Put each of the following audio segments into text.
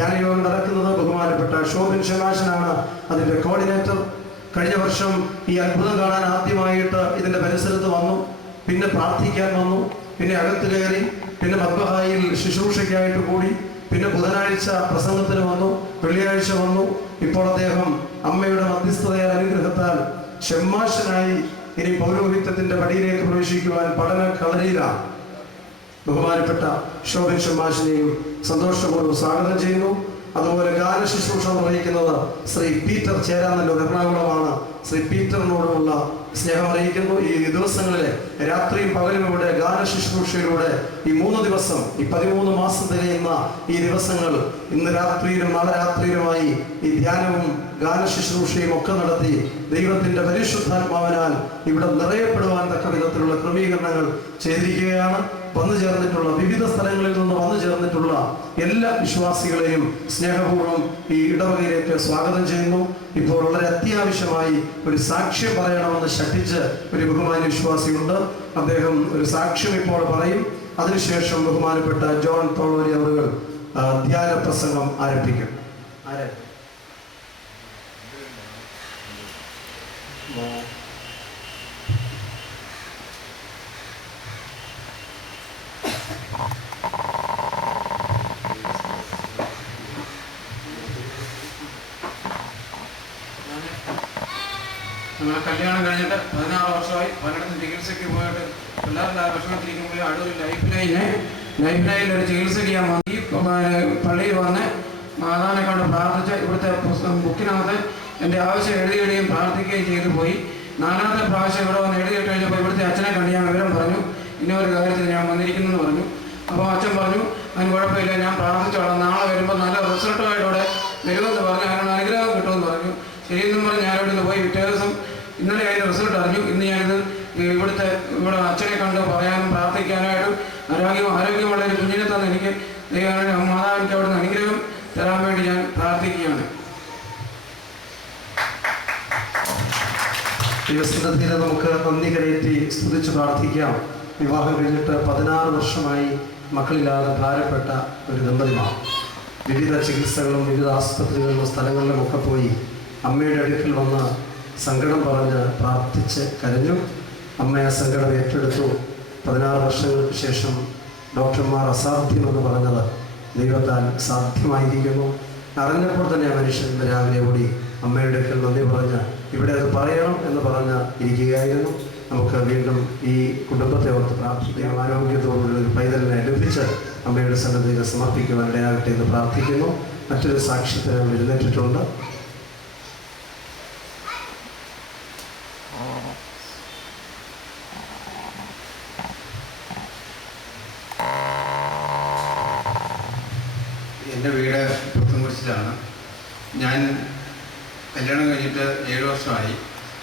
ധ്യാനയോഗം നടക്കുന്നത് ബഹുമാനപ്പെട്ട ഷോബിൻ ഷമാഷനാണ് അതിൻ്റെ കോർഡിനേറ്റർ. കഴിഞ്ഞ വർഷം ഈ അത്ഭുതം കാണാൻ ആദ്യമായിട്ട് ഇതിൻ്റെ പരിസരത്ത് വന്നു, പിന്നെ പ്രാർത്ഥിക്കാൻ വന്നു, പിന്നെ അകത്ത് കയറി, പിന്നെ മദ്ബഹായിൽ ശുശ്രൂഷയ്ക്കായിട്ട് കൂടി, പിന്നെ ബുധനാഴ്ച പ്രസംഗത്തിന് വന്നു, വെള്ളിയാഴ്ച വന്നു. ഇപ്പോൾ അദ്ദേഹം അമ്മയുടെ മധ്യസ്ഥതയാൽ അനുഗ്രഹത്താൽ ഷമാഷനായി ഇനി പൗരോഹിത്യത്തിൻ്റെ പടിയിലേക്ക് പ്രവേശിക്കുവാൻ പഠന കളരിയിലാണ്. ബഹുമാനപ്പെട്ട ഷോബിൻ ഷമാഷിനെയും സന്തോഷപൂർവ്വം സ്വാഗതം ചെയ്യുന്നു. അതുപോലെ ഗാന ശുശ്രൂഷ നിർവഹിക്കുന്നത് ശ്രീ പീറ്റർ ചേരാനല്ലൂർ എറണാകുളമാണ്. ശ്രീ പീറ്ററിനോടുമുള്ള സ്നേഹം അറിയിക്കുന്നു. ഈ ദിവസങ്ങളിലെ രാത്രിയും പകലും ഇവിടെ ഗാന ശുശ്രൂഷയിലൂടെ ഈ 3 ദിവസം, ഈ 13 മാസം തികയുന്ന ഈ ദിവസങ്ങൾ ഇന്ന് രാത്രിയിലും നാളെ രാത്രിയിലുമായി ഈ ധ്യാനവും ഗാന ശുശ്രൂഷയും ഒക്കെ നടത്തി ദൈവത്തിൻ്റെ പരിശുദ്ധാത്മാവിനാൽ ഇവിടെ നിറയപ്പെടുവാൻ തക്ക വിധത്തിലുള്ള ക്രമീകരണങ്ങൾ ചെയ്തിരിക്കുകയാണ്. വന്നു ചേർന്നിട്ടുള്ള വിവിധ സ്ഥലങ്ങളിൽ നിന്ന് വന്നു ചേർന്നിട്ടുള്ള എല്ലാ വിശ്വാസികളെയും സ്നേഹപൂർവ്വം ഈ ഇടവകയിലേക്ക് സ്വാഗതം ചെയ്യുന്നു. ഇപ്പോൾ വളരെ അത്യാവശ്യമായി ഒരു സാക്ഷ്യം പറയണമെന്ന് ശഠിച്ച് ഒരു ബഹുമാന്യ വിശ്വാസിയുണ്ട്. അദ്ദേഹം ഒരു സാക്ഷ്യം ഇപ്പോൾ പറയും. അതിനുശേഷം ബഹുമാനപ്പെട്ട ജോൺ തോളൂരി അവർ ധ്യാന പ്രസംഗം ആരംഭിക്കും. നമ്മളെ കല്യാണം കഴിഞ്ഞിട്ട് 16 വർഷമായി. പലയിടത്തും ചികിത്സയ്ക്ക് പോയിട്ട് പിള്ളേരുടെ വിഷമത്തിരിക്കുമ്പോൾ അടൂർ ലൈഫ് ലൈനിൽ ഒരു ചികിത്സ ചെയ്യാൻ വന്നു. ഈ പള്ളിയിൽ വന്ന് മാതാവിനെ കണ്ട് പ്രാർത്ഥിച്ച് ഇവിടുത്തെ ബുക്കിനകത്ത് എൻ്റെ ആവശ്യം എഴുതുകയും പ്രാർത്ഥിക്കുകയും ചെയ്തു പോയി. 4ാമത്തെ പ്രാവശ്യം ഇവിടെ വന്ന് എഴുതിയിട്ട് കഴിഞ്ഞപ്പോൾ ഇവിടുത്തെ അച്ഛനെ കണ്ട് ഞാൻ വിവരം പറഞ്ഞു, ഇന്നൊരു കാര്യത്തിൽ ഞാൻ വന്നിരിക്കുന്നെന്ന് പറഞ്ഞു. അപ്പോൾ അച്ഛൻ പറഞ്ഞു, അതിന് കുഴപ്പമില്ല, ഞാൻ പ്രാർത്ഥിച്ചോളാം, നാളെ വരുമ്പോൾ നല്ല റിസൾട്ടുമായിട്ട് ഇവിടെ വരുമെന്ന് പറഞ്ഞു, അതിനുള്ള അനുഗ്രഹം കിട്ടുമെന്ന് പറഞ്ഞു. ശരിയെന്നും പറഞ്ഞ് ഞാൻ ഇവിടെ നിന്ന് പോയി. പിറ്റേ ദിവസം ഇന്നലെ അതിൻ്റെ റിസൾട്ട് അറിഞ്ഞു. ഇന്ന് ഞാനിത് ഇവിടെ അച്ഛനെ കണ്ട് പറയാനും പ്രാർത്ഥിക്കാനായിട്ടും ആരോഗ്യമുള്ള ഒരു കുഞ്ഞിനെ തന്നെ എനിക്ക് മാതാവ് എനിക്ക് അവിടെ നിന്ന് അനുഗ്രഹം തരാൻ വേണ്ടി ഞാൻ പ്രാർത്ഥിക്കുകയാണ്. ദൈവസ്ഥിരത്തിൽ നമുക്ക് നന്ദി കരയറ്റി സ്തുതിച്ച് പ്രാർത്ഥിക്കാം. വിവാഹം കഴിഞ്ഞിട്ട് 16 വർഷമായി മക്കളില്ലാതെ ഭാരപ്പെട്ട ഒരു ദമ്പതിമാണ്. വിവിധ ചികിത്സകളും വിവിധ ആസ്പത്രികളിലും സ്ഥലങ്ങളിലും ഒക്കെ പോയി അമ്മയുടെ അടുക്കൽ വന്ന് സങ്കടം പറഞ്ഞ് പ്രാർത്ഥിച്ച് കരഞ്ഞു. അമ്മ ആ സങ്കടം ഏറ്റെടുത്തു. 16 വർഷങ്ങൾക്ക് ശേഷം ഡോക്ടർമാർ അസാധ്യമെന്ന് പറഞ്ഞത് ദൈവത്താൽ സാധ്യമായിരിക്കുന്നു. അറിഞ്ഞപ്പോൾ തന്നെ ആ മനുഷ്യൻ രാവിലെ ഓടി അമ്മയുടെ അടുക്കൽ നന്ദി പറഞ്ഞ് ഇവിടെ അത് പറയണം എന്ന് പറഞ്ഞ് ഇരിക്കുകയായിരുന്നു. നമുക്ക് വീണ്ടും ഈ കുടുംബത്തെ ഓർത്ത് പ്രാർത്ഥിക്കാം. ആരോഗ്യത്തോടുള്ള ഒരു പൈതലിനെ ലഭിച്ച് അമ്മയുടെ സന്നദ്ധയിൽ സമർപ്പിക്കുവാൻ ഇടയാകട്ടെ എന്ന് പ്രാർത്ഥിക്കുന്നു. മറ്റൊരു സാക്ഷ്യത്തിന് എഴുന്നേറ്റിട്ടുണ്ട്. എൻ്റെ വീട് പുത്തൻകുരിശിലാണ്. ഞാൻ കല്യാണം കഴിഞ്ഞിട്ട് 7 വർഷമായി.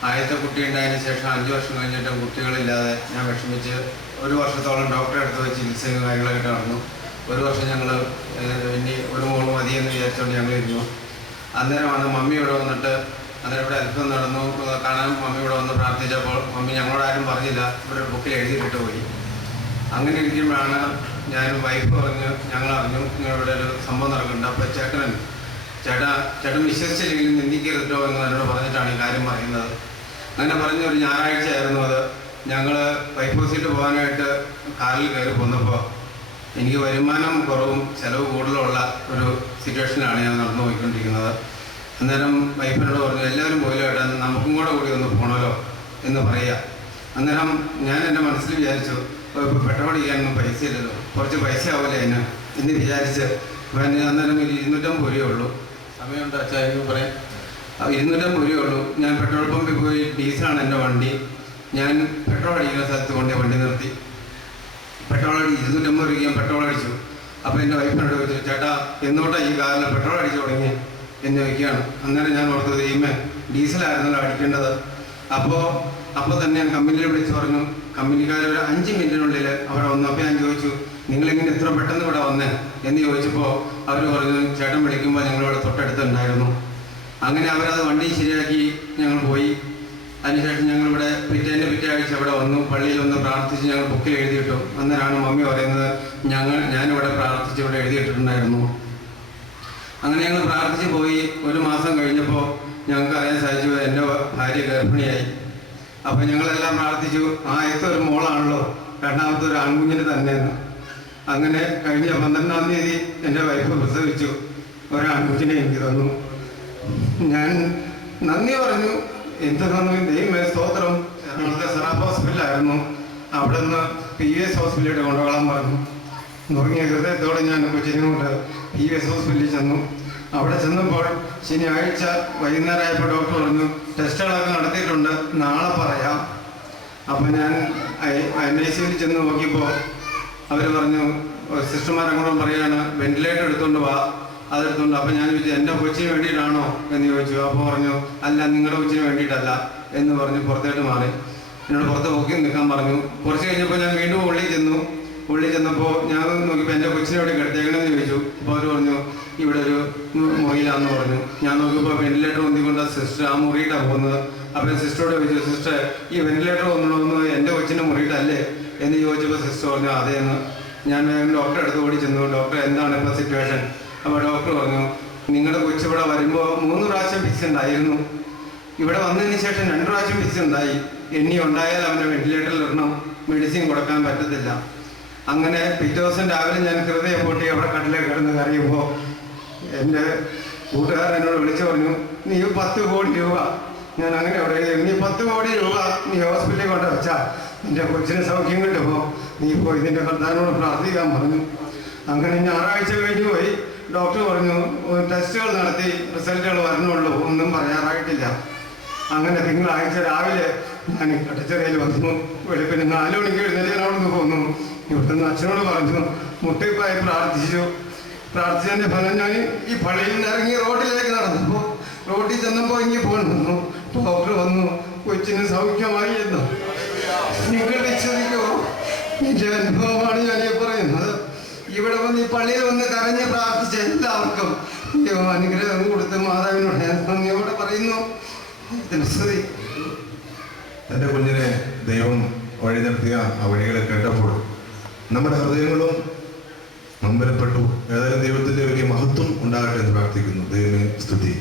ആദ്യത്തെ കുട്ടി ഉണ്ടായതിന് ശേഷം 5 വർഷം കഴിഞ്ഞിട്ട് കുട്ടികളില്ലാതെ ഞാൻ വിഷമിച്ച് 1 വർഷത്തോളം ഡോക്ടറെ അടുത്ത് പോയി ചികിത്സയും കാര്യങ്ങളായിട്ട് നടന്നു. 1 വർഷം ഞങ്ങൾ ഇനി ഒരു മോള് മതിയെന്ന് വിചാരിച്ചുകൊണ്ട് ഞങ്ങളിരുന്നു. അന്നേരമാണ് മമ്മി ഇവിടെ വന്നിട്ട്, അന്നേരം ഇവിടെ അത്ഭുതം നടന്നു കാണാൻ മമ്മി ഇവിടെ വന്ന് പ്രാർത്ഥിച്ചപ്പോൾ മമ്മി ഞങ്ങളോടാരും പറഞ്ഞില്ല, ഇവിടെ ഒരു ബുക്കിൽ എഴുതിയിട്ടിട്ട് പോയി. അങ്ങനെ ഇരിക്കുമ്പോഴാണ് ഞാൻ വൈഫ് പറഞ്ഞ് ഞങ്ങളറിഞ്ഞു നിങ്ങളിവിടെ ഒരു സംഭവം നടക്കുന്നുണ്ട്. അപ്പോൾ ചേട്ടൻ വിശ്വസിച്ചില്ലെങ്കിലും നിന്ദിക്കരുതോ എന്ന് എന്നോട് പറഞ്ഞിട്ടാണ് ഈ കാര്യം പറയുന്നത്. അങ്ങനെ പറഞ്ഞ ഒരു ഞായറാഴ്ച ആയിരുന്നു അത്. ഞങ്ങൾ വൈഫ് ഹൗസിട്ട് പോകാനായിട്ട് കാറിൽ കയറി പോന്നപ്പോൾ എനിക്ക് വരുമാനം കുറവും ചിലവ് കൂടുതലുള്ള ഒരു സിറ്റുവേഷനിലാണ് ഞാൻ നടന്നു പോയിക്കൊണ്ടിരിക്കുന്നത്. അന്നേരം വൈഫിനോട് പറഞ്ഞു, എല്ലാവരും പോയില്ലേട്ടാ, നമുക്കും കൂടെ കൂടി ഒന്ന് പോകണമല്ലോ എന്ന് പറയുക. അന്നേരം ഞാൻ എൻ്റെ മനസ്സിൽ വിചാരിച്ചു, ഇപ്പോൾ പെട്രോൾ അടിക്കാനൊന്നും പൈസ ഇല്ലല്ലോ, കുറച്ച് പൈസ ആവില്ലേ അതിന് എന്ന് വിചാരിച്ച് അന്നേരം 250 രൂപയേ ഉള്ളൂ. സമയമുണ്ട് അച്ഛാ എന്ന് പറയാം. 250 രൂപയേ ഉള്ളൂ. ഞാൻ പെട്രോൾ പമ്പിൽ പോയി, ഡീസലാണ് എൻ്റെ വണ്ടി, ഞാൻ പെട്രോൾ അടിക്കുന്ന സ്ഥലത്ത് കൊണ്ട് വണ്ടി നിർത്തി പെട്രോൾ 250 രൂപയ്ക്ക് ഞാൻ പെട്രോൾ അടിച്ചു. അപ്പോൾ എൻ്റെ വൈഫിനോട് ചോദിച്ചു, ചേട്ടാ എന്നോട്ടാ ഈ കാറിൽ പെട്രോൾ അടിച്ചു തുടങ്ങി എന്ന് ചോദിക്കുകയാണ്. അന്നേരം ഞാൻ ഓർത്തത് ദൈവമേ, ഡീസലായിരുന്നല്ലോ അടിക്കേണ്ടത്. അപ്പോൾ തന്നെ ഞാൻ കമ്പനിയിൽ വിളിച്ച് പറഞ്ഞു. കമ്പനിക്കാർ ഒരു 5 മിനിറ്റിനുള്ളിൽ അവിടെ വന്നു. അപ്പോൾ ഞാൻ ചോദിച്ചു, നിങ്ങളിങ്ങനെ എത്ര പെട്ടെന്ന് ഇവിടെ വന്നേ എന്ന് ചോദിച്ചപ്പോൾ അവർ പറഞ്ഞു, ചേട്ടൻ വിളിക്കുമ്പോൾ ഞങ്ങളിവിടെ തൊട്ടടുത്തുണ്ടായിരുന്നു. അങ്ങനെ അവരത് വണ്ടി ശരിയാക്കി ഞങ്ങൾ പോയി. അതിനുശേഷം ഞങ്ങളിവിടെ പിറ്റേ ആഴ്ച ഇവിടെ വന്നു. പള്ളിയിൽ വന്ന് പ്രാർത്ഥിച്ച് ഞങ്ങൾ ബുക്കിൽ എഴുതിയിട്ടു. അന്നേരമാണ് മമ്മി പറയുന്നത്, ഞാനിവിടെ പ്രാർത്ഥിച്ച് ഇവിടെ എഴുതിയിട്ടുണ്ടായിരുന്നു. അങ്ങനെ ഞങ്ങൾ പ്രാർത്ഥിച്ച് പോയി. 1 മാസം കഴിഞ്ഞപ്പോൾ ഞങ്ങൾക്ക് അറിയാൻ സാധിച്ചു എൻ്റെ ഭാര്യ ഗർഭിണിയായി. അപ്പോൾ ഞങ്ങളെല്ലാം പ്രാർത്ഥിച്ചു, ആദ്യത്തെ ഒരു മോളാണല്ലോ, രണ്ടാമത്തെ ഒരു ആൺകുഞ്ഞിന് തന്നെയെന്ന്. അങ്ങനെ കഴിഞ്ഞ 12-ാം തീയതി എൻ്റെ വൈഫ് പ്രസവിച്ചു. ഒരാൺകുഞ്ഞിനെ എനിക്ക് തന്നു. ഞാൻ നന്ദി പറഞ്ഞു. എന്ത് തന്നു? ദൈവമേ സ്തോത്രം. എറണാകുളത്തെ സെറാഫ് ഹോസ്പിറ്റലായിരുന്നു. അവിടെ നിന്ന് PVS ഹോസ്പിറ്റലിൽ കൊണ്ടുപോകാൻ പറഞ്ഞു. നുറങ്ങിയ ഹൃദയത്തോടെ ഞാൻ കൊച്ചിനെ കൊണ്ട് PVS ഹോസ്പിറ്റലിൽ ചെന്നു. അവിടെ ചെന്നപ്പോൾ ശനിയാഴ്ച വൈകുന്നേരമായപ്പോൾ ഡോക്ടർ പറഞ്ഞു, ടെസ്റ്റുകളൊക്കെ നടത്തിയിട്ടുണ്ട്, നാളെ പറയാം. അപ്പോൾ ഞാൻ ICUവിൽ ചെന്ന് നോക്കിയപ്പോൾ അവർ പറഞ്ഞു, സിസ്റ്റർമാരങ്ങോട്ടും പറയുകയാണ്, വെന്റിലേറ്റർ എടുത്തുകൊണ്ട് വാ, അതെടുത്തുകൊണ്ട്. അപ്പോൾ ഞാൻ ചോദിച്ചു, എൻ്റെ കൊച്ചിന് വേണ്ടിയിട്ടാണോ എന്ന് ചോദിച്ചു. അപ്പോൾ പറഞ്ഞു, അല്ല, നിങ്ങളുടെ കൊച്ചിന് വേണ്ടിയിട്ടല്ല എന്ന് പറഞ്ഞ് പുറത്തേട്ട് മാറി. എന്നോട് പുറത്ത് പൊക്കി നിൽക്കാൻ പറഞ്ഞു. കുറച്ച് കഴിഞ്ഞപ്പോൾ ഞാൻ വീണ്ടും ഉള്ളിൽ ചെന്നപ്പോൾ ഞാൻ നോക്കിയപ്പോൾ എൻ്റെ കൊച്ചിനെ എവിടെ കിടത്തേക്കണമെന്ന് ചോദിച്ചു. അപ്പോൾ അവർ പറഞ്ഞു, ഇവിടെ ഒരു മുറിയിലാണെന്ന് പറഞ്ഞു. ഞാൻ നോക്കിയപ്പോൾ വെന്റിലേറ്റർ ഒന്നിക്കൊണ്ട് സിസ്റ്റർ ആ മുറിയിട്ടാണ് പോകുന്നത്. അപ്പോൾ സിസ്റ്ററോട് ചോദിച്ചു, സിസ്റ്റർ ഈ വെന്റിലേറ്റർ ഒന്നുകൊണ്ടൊന്ന് എൻ്റെ കൊച്ചിൻ്റെ മുറിയിട്ടല്ലേ എന്ന് ചോദിച്ചപ്പോൾ സിസ്റ്റർ പറഞ്ഞു, അതേന്ന്. ഞാൻ ഡോക്ടറെ അടുത്ത് ഓടി ചെന്നു. ഡോക്ടർ, എന്താണ് ഇപ്പോൾ സിറ്റുവേഷൻ? അപ്പോൾ ഡോക്ടർ പറഞ്ഞു, നിങ്ങളുടെ കൊച്ചിവിടെ വരുമ്പോൾ 3 പ്രാവശ്യം ഫിക്സ് ഉണ്ടായിരുന്നു. ഇവിടെ വന്നതിന് ശേഷം 2 പ്രാവശ്യം ഫിക്സ് ഉണ്ടായി. ഇനി ഉണ്ടായാൽ അവൻ്റെ വെന്റിലേറ്ററിൽ ഇടണം, മെഡിസിൻ കൊടുക്കാൻ പറ്റത്തില്ല. അങ്ങനെ പിറ്റേ ദിവസം രാവിലെ ഞാൻ ഹൃദയം പൊട്ടി അവിടെ കട്ടിലേക്ക് കിടന്ന് കരയുമ്പോൾ എൻ്റെ കൂട്ടുകാരൻ എന്നോട് വിളിച്ചു പറഞ്ഞു, നീ 10 കോടി രൂപ, ഞാൻ അങ്ങനെ അവിടെ നീ 10 കോടി രൂപ നീ ഹോസ്പിറ്റലിൽ കൊണ്ട് വെച്ചാൽ നിൻ്റെ കൊച്ചിന് സൗഖ്യം കിട്ടുമ്പോൾ നീ പോയി നിൻ്റെ കർത്താവിനോട് പ്രാർത്ഥിക്കാൻ പറഞ്ഞു. അങ്ങനെ ഞായറാഴ്ച കഴിഞ്ഞ് പോയി. ഡോക്ടർ പറഞ്ഞു, ടെസ്റ്റുകൾ നടത്തി, റിസൾട്ടുകൾ വരണുള്ളൂ, ഒന്നും പറയാറായിട്ടില്ല. അങ്ങനെ തിങ്കളാഴ്ച രാവിലെ ഞാൻ കട്ടച്ചെറിയിൽ വന്നു. വെളുപ്പിന് 4 മണിക്ക് എഴുന്നേറ്റ് അവിടെ നിന്ന് പോന്നു. ഇവിടുന്ന് അച്ഛനോട് പറഞ്ഞു, മുട്ടിപ്പായി പ്രാർത്ഥിച്ചതിൻ്റെ ഫലം ഞാൻ ഈ പള്ളിയിൽ നിന്ന് ഇറങ്ങി റോഡിലേക്ക് നടന്നപ്പോൾ റോഡിൽ ചെന്നപ്പോൾ ഇങ്ങനെ പോകണമെന്നു. ഡോക്ടർ വന്നു, കൊച്ചിന് സൗഖ്യമായി എന്ന്. നിങ്ങൾ വിശ്വസിക്കുമോ? എൻ്റെ അനുഭവമാണ് ഞാൻ ഈ പറയുന്നത്. ഇവിടെ വന്ന് ഈ പള്ളിയിൽ വന്ന് കരഞ്ഞ് പ്രാർത്ഥിച്ച എല്ലാവർക്കും അനുഗ്രഹം കൊടുത്ത് മാതാവിനോട് ഞാൻ നന്ദിയോടെ പറയുന്നു. തൻ്റെ കുഞ്ഞിനെ ദൈവം വഴി നടത്തിയ ആ വഴികളെ കേട്ടപ്പോൾ നമ്മുടെ ഹൃദയങ്ങളും നൊമ്പരപ്പെട്ടു. ഏതായാലും ദൈവത്തിൻ്റെ വലിയ മഹത്വം ഉണ്ടാകട്ടെ എന്ന് പ്രാർത്ഥിക്കുന്നു. ദൈവമേ സ്തുതി.